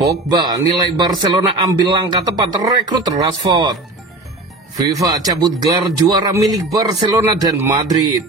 Pogba nilai Barcelona ambil langkah tepat rekrut Rashford. FIFA cabut gelar juara milik Barcelona dan Madrid.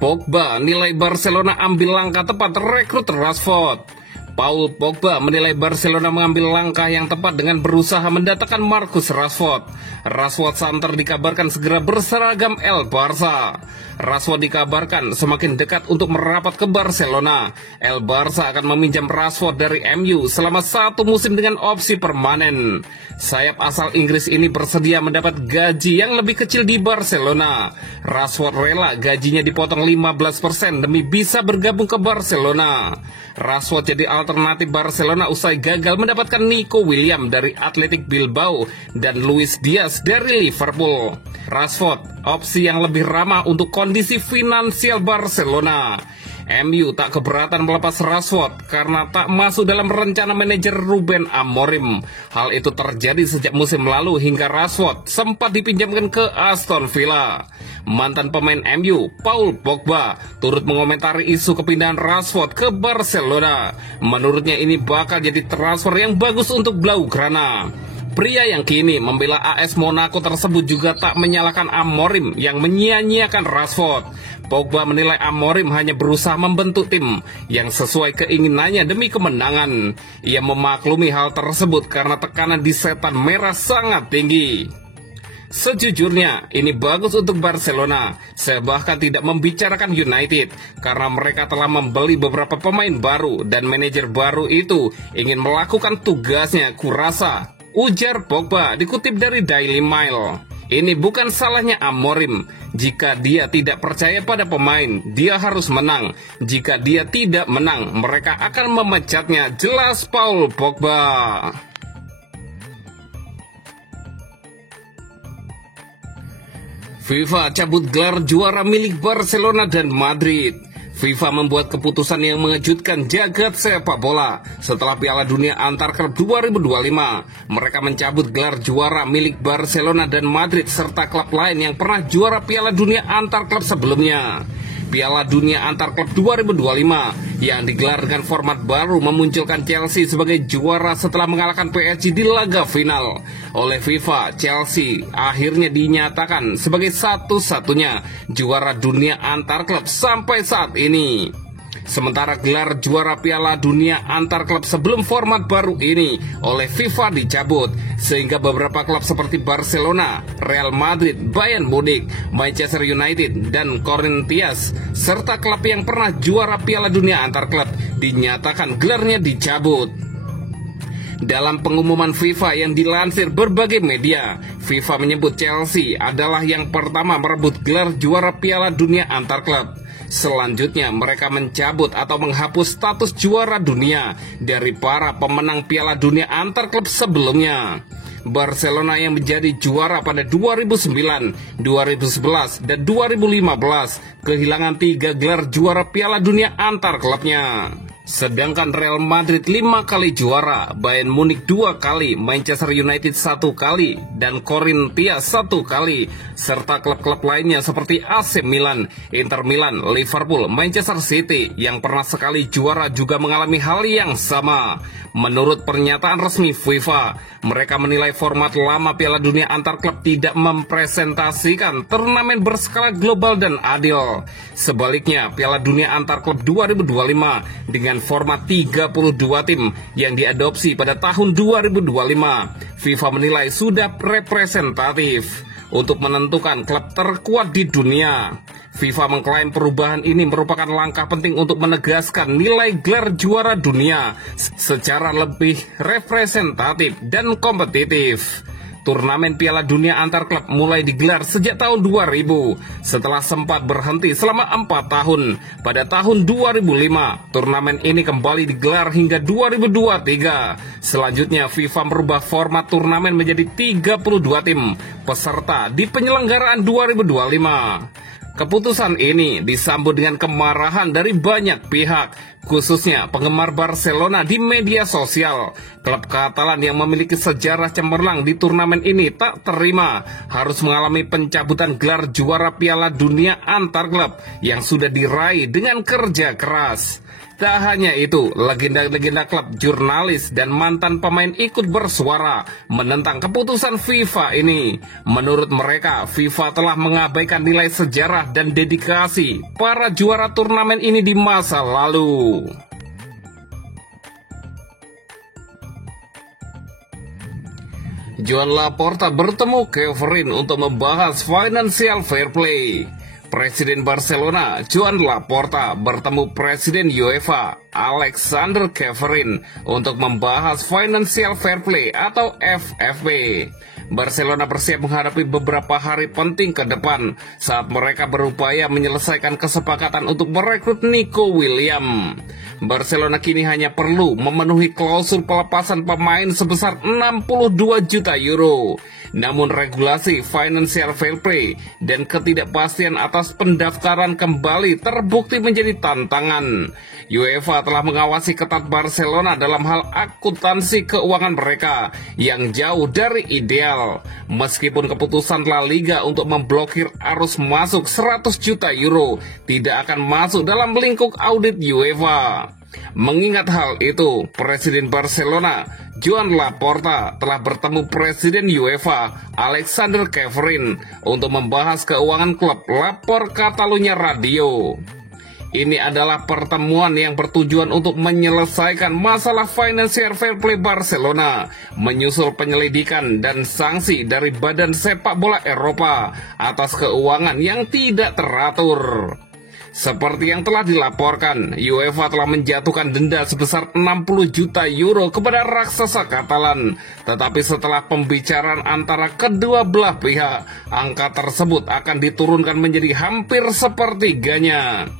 Pogba nilai Barcelona ambil langkah tepat rekrut Rashford. Paul Pogba menilai Barcelona mengambil langkah yang tepat dengan berusaha mendatangkan Marcus Rashford. Rashford santer dikabarkan segera berseragam El Barça. Rashford dikabarkan semakin dekat untuk merapat ke Barcelona. El Barça akan meminjam Rashford dari MU selama 1 musim dengan opsi permanen. Sayap asal Inggris ini bersedia mendapat gaji yang lebih kecil di Barcelona. Rashford rela gajinya dipotong 15% demi bisa bergabung ke Barcelona. Rashford jadi alternatif Barcelona usai gagal mendapatkan Nico Williams dari Athletic Bilbao dan Luis Diaz dari Liverpool. Rashford, opsi yang lebih ramah untuk kondisi finansial Barcelona. MU tak keberatan melepas Rashford karena tak masuk dalam rencana manajer Ruben Amorim. Hal itu terjadi sejak musim lalu hingga Rashford sempat dipinjamkan ke Aston Villa. Mantan pemain MU, Paul Pogba, turut mengomentari isu kepindahan Rashford ke Barcelona. Menurutnya ini bakal jadi transfer yang bagus untuk Blaugrana. Pria yang kini membela AS Monaco tersebut juga tak menyalahkan Amorim yang menyia-nyiakan Rashford. Pogba menilai Amorim hanya berusaha membentuk tim yang sesuai keinginannya demi kemenangan. Ia memaklumi hal tersebut karena tekanan di setan merah sangat tinggi. Sejujurnya, ini bagus untuk Barcelona. Saya bahkan tidak membicarakan United karena mereka telah membeli beberapa pemain baru dan manajer baru itu ingin melakukan tugasnya, kurasa. Ujar Pogba dikutip dari Daily Mail. Ini bukan salahnya Amorim. Jika dia tidak percaya pada pemain, dia harus menang. Jika dia tidak menang, mereka akan memecatnya, jelas Paul Pogba. FIFA cabut gelar juara milik Barcelona dan Madrid. FIFA membuat keputusan yang mengejutkan jagat sepak bola. Setelah Piala Dunia Antar Klub 2025, mereka mencabut gelar juara milik Barcelona dan Madrid serta klub lain yang pernah juara Piala Dunia Antar Klub sebelumnya. Piala Dunia Antar Klub 2025 yang digelar dengan format baru memunculkan Chelsea sebagai juara setelah mengalahkan PSG di laga final. Oleh FIFA, Chelsea akhirnya dinyatakan sebagai satu-satunya juara dunia antar klub sampai saat ini. Sementara gelar juara Piala Dunia Antar Klub sebelum format baru ini oleh FIFA dicabut, sehingga beberapa klub seperti Barcelona, Real Madrid, Bayern Munich, Manchester United, dan Corinthians, serta klub yang pernah juara Piala Dunia Antar Klub dinyatakan gelarnya dicabut. Dalam pengumuman FIFA yang dilansir berbagai media, FIFA menyebut Chelsea adalah yang pertama merebut gelar juara Piala Dunia Antar Klub. Selanjutnya, mereka mencabut atau menghapus status juara dunia dari para pemenang Piala Dunia Antar Klub sebelumnya. Barcelona yang menjadi juara pada 2009, 2011, dan 2015 kehilangan 3 gelar juara Piala Dunia Antar Klubnya. Sedangkan Real Madrid 5 kali juara, Bayern Munich 2 kali, Manchester United 1 kali, dan Corinthians 1 kali, serta klub-klub lainnya seperti AC Milan, Inter Milan, Liverpool, Manchester City yang pernah sekali juara juga mengalami hal yang sama. Menurut pernyataan resmi FIFA, mereka menilai format lama Piala Dunia Antar Klub tidak mempresentasikan turnamen berskala global dan adil. Sebaliknya, Piala Dunia Antar Klub 2025 dengan format 32 tim yang diadopsi pada tahun 2025, FIFA menilai sudah representatif untuk menentukan klub terkuat di dunia. FIFA mengklaim perubahan ini merupakan langkah penting untuk menegaskan nilai gelar juara dunia secara lebih representatif dan kompetitif. Turnamen Piala Dunia Antar Klub mulai digelar sejak tahun 2000 setelah sempat berhenti selama 4 tahun. Pada tahun 2005, turnamen ini kembali digelar hingga 2023. Selanjutnya, FIFA merubah format turnamen menjadi 32 tim peserta di penyelenggaraan 2025. Keputusan ini disambut dengan kemarahan dari banyak pihak, khususnya penggemar Barcelona di media sosial. Klub Katalan yang memiliki sejarah cemerlang di turnamen ini tak terima harus mengalami pencabutan gelar juara Piala Dunia antar klub yang sudah diraih dengan kerja keras. Tak hanya itu, legenda-legenda klub, jurnalis, dan mantan pemain ikut bersuara menentang keputusan FIFA ini. Menurut mereka, FIFA telah mengabaikan nilai sejarah dan dedikasi para juara turnamen ini di masa lalu. Joan Laporta bertemu Kevin untuk membahas financial fair play. Presiden Barcelona, Joan Laporta, bertemu Presiden UEFA, Alexander Kevin, untuk membahas Financial Fair Play atau FFP. Barcelona bersiap menghadapi beberapa hari penting ke depan saat mereka berupaya menyelesaikan kesepakatan untuk merekrut Nico Williams. Barcelona kini hanya perlu memenuhi klausul pelepasan pemain sebesar 62 juta euro. Namun regulasi Financial Fair Play dan ketidakpastian atas pendaftaran kembali terbukti menjadi tantangan. UEFA telah mengawasi ketat Barcelona dalam hal akuntansi keuangan mereka yang jauh dari ideal. Meskipun keputusan La Liga untuk memblokir arus masuk 100 juta euro tidak akan masuk dalam lingkup audit UEFA. Mengingat hal itu, Presiden Barcelona, Joan Laporta, telah bertemu Presiden UEFA, Alexander Kevin, untuk membahas keuangan klub, lapor Catalunya Radio. Ini adalah pertemuan yang bertujuan untuk menyelesaikan masalah Financial Fair Play Barcelona, menyusul penyelidikan dan sanksi dari Badan Sepak Bola Eropa atas keuangan yang tidak teratur. Seperti yang telah dilaporkan, UEFA telah menjatuhkan denda sebesar 60 juta euro kepada raksasa Katalan. Tetapi setelah pembicaraan antara kedua belah pihak, angka tersebut akan diturunkan menjadi hampir sepertiganya.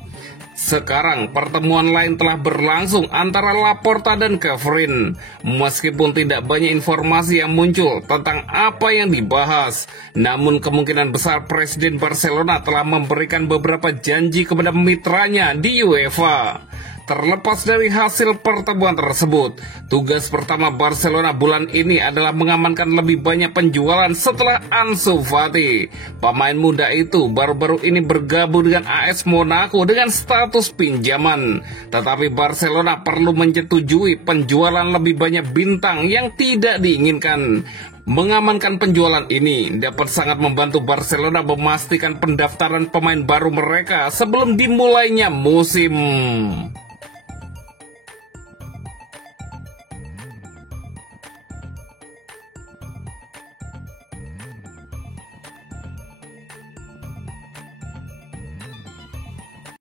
Sekarang pertemuan lain telah berlangsung antara Laporta dan Kevin. Meskipun tidak banyak informasi yang muncul tentang apa yang dibahas, namun kemungkinan besar Presiden Barcelona telah memberikan beberapa janji kepada mitranya di UEFA. Terlepas dari hasil pertemuan tersebut, tugas pertama Barcelona bulan ini adalah mengamankan lebih banyak penjualan setelah Ansu Fati. Pemain muda itu baru-baru ini bergabung dengan AS Monaco dengan status pinjaman. Tetapi Barcelona perlu menyetujui penjualan lebih banyak bintang yang tidak diinginkan. Mengamankan penjualan ini dapat sangat membantu Barcelona memastikan pendaftaran pemain baru mereka sebelum dimulainya musim.